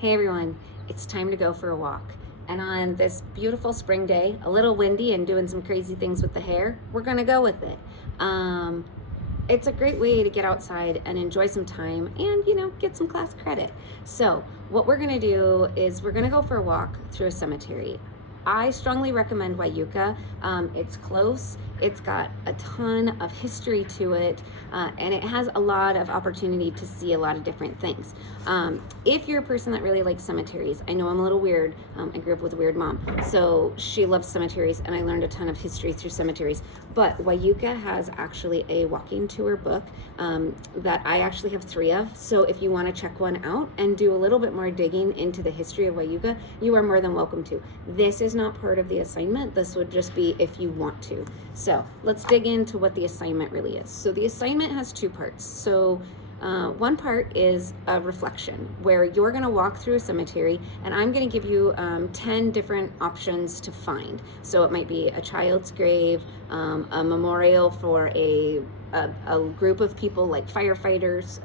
Hey everyone, it's time to go for a walk. And on this beautiful spring day, a little windy and doing some crazy things with the hair, we're gonna go with it. It's a great way to get outside and enjoy some time and, get some class credit. So, what we're gonna do is we're gonna go for a walk through a cemetery. I strongly recommend Wyuka. It's close, it's got a ton of history to it, and it has a lot of opportunity to see a lot of different things. If you're a person that really likes cemeteries, I know I'm a little weird. I grew up with a weird mom, so she loves cemeteries, and I learned a ton of history through cemeteries. But Wyuka has actually a walking tour book that I actually have 3 of. So if you want to check one out and do a little bit more digging into the history of Wyuka, you are more than welcome to. This is not part of the assignment. This would just be if you want to. So let's dig into what the assignment really is. So the assignment has 2 parts. So one part is a reflection where you're going to walk through a cemetery and I'm going to give you 10 different options to find. So it might be a child's grave, a memorial for a group of people like firefighters,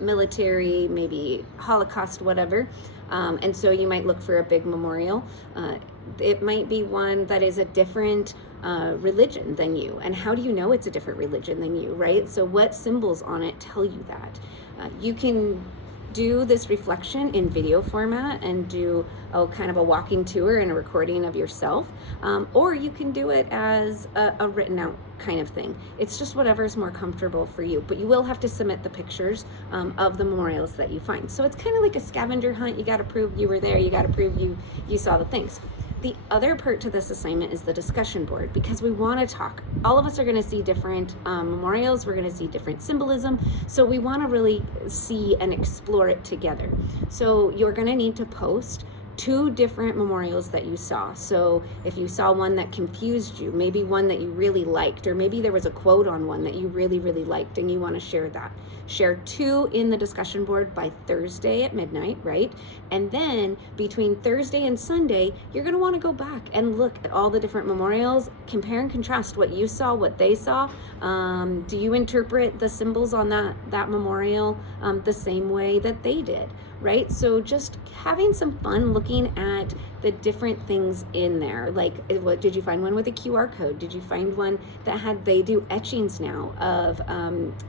military, maybe Holocaust, whatever. And so you might look for a big memorial. It might be one that is a different religion than you. And how do you know it's a different religion than you, right? So what symbols on it tell you that? You can do this reflection in video format and do kind of a walking tour and a recording of yourself, or you can do it as a written out kind of thing. It's just whatever is more comfortable for you, but you will have to submit the pictures of the memorials that you find. So it's kind of like a scavenger hunt. You got to prove you were there. You got to prove you saw the things. The other part to this assignment is the discussion board, because we want to talk. All of us are going to see different memorials. We're going to see different symbolism. So we want to really see and explore it together. So you're going to need to post 2 different memorials that you saw. So if you saw one that confused you, maybe one that you really liked, or maybe there was a quote on one that you really, really liked and you want to share that. Share 2 in the discussion board by Thursday at midnight, right? And then between Thursday and Sunday, you're going to want to go back and look at all the different memorials, compare and contrast what you saw, what they saw. Do you interpret the symbols on that memorial the same way that they did? Right? So just having some fun looking at the different things in there. Like, what did you find one with a QR code? Did you find one that they do etchings now of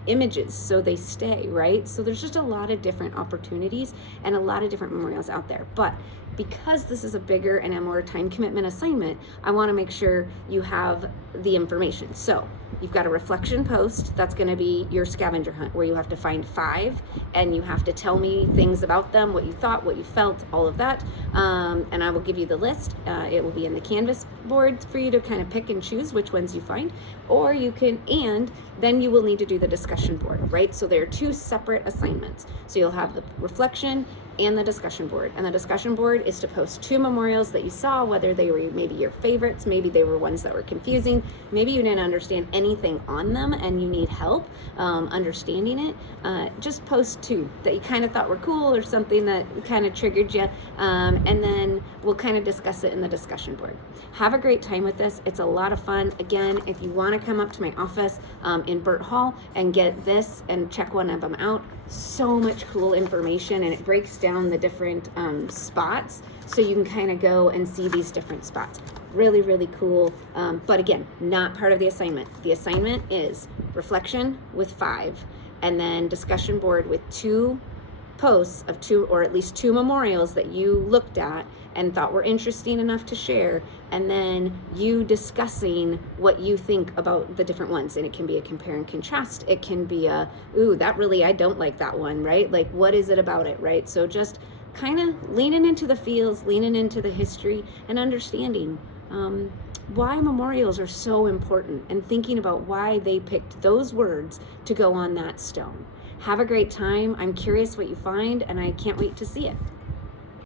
images so they stay, right? So there's just a lot of different opportunities and a lot of different memorials out there. But because this is a bigger and a more time commitment assignment, I want to make sure you have the information. So you've got a reflection post. That's going to be your scavenger hunt, where you have to find 5 and you have to tell me things about them, what you thought, what you felt, all of that. And I will give you the list. It will be in the Canvas board for you to kind of pick and choose which ones you find. Or you can, and then you will need to do the discussion board, right? So there are 2 separate assignments. So you'll have the reflection and the discussion board. And the discussion board is to post 2 memorials that you saw, whether they were maybe your favorites, maybe they were ones that were confusing, maybe you didn't understand anything on them and you need help understanding it. Just post 2 that you kind of thought were cool or something that kind of triggered you, and then we'll kind of discuss it in the discussion board. Have a great time with this. It's a lot of fun. Again, if you want to come up to my office in Burt Hall and get this and check one of them out, so much cool information, and it breaks down the different spots so you can kind of go and see these different spots. Really, really cool. But again, not part of the assignment. The assignment is reflection with 5, and then discussion board with 2 posts of 2, or at least 2 memorials that you looked at and thought were interesting enough to share, and then you discussing what you think about the different ones. And it can be a compare and contrast. It can be a, ooh, that really, I don't like that one, right? Like, what is it about it, right? So just kind of leaning into the feels, leaning into the history, and understanding why memorials are so important, and thinking about why they picked those words to go on that stone. Have a great time. I'm curious what you find, and I can't wait to see it.